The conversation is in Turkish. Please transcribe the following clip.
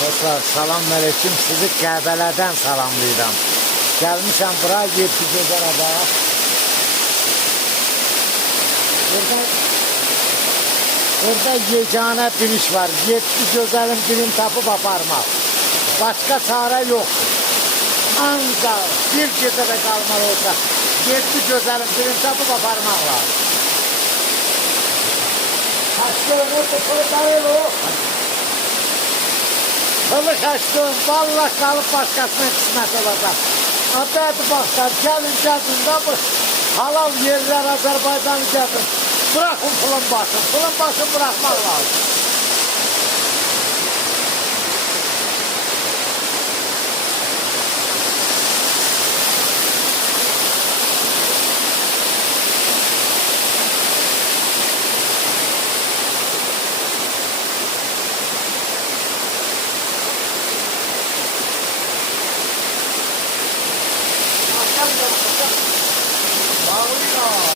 Tekrar selamünaleyküm. Sizi Qəbələdən salamlayıram. Gəlmişəm bura, yetki gözəl abağa. Burada yeganə bir iş var. Yetki gözəlin birini tapıb aparmaq. Başka çare yok. Ancak bir gecede kalmalı olsa yetki gözəlin birini tapıb aparmaq lazım. Kaçtığını tutuldayır o. Kılı kaçtığın valla kalıp başkasına kısmet olacak. Adı baklar gelin da bu halal yerler Azerbaycan'ı gelin. Bırakın pulun başın bırakmak lazım.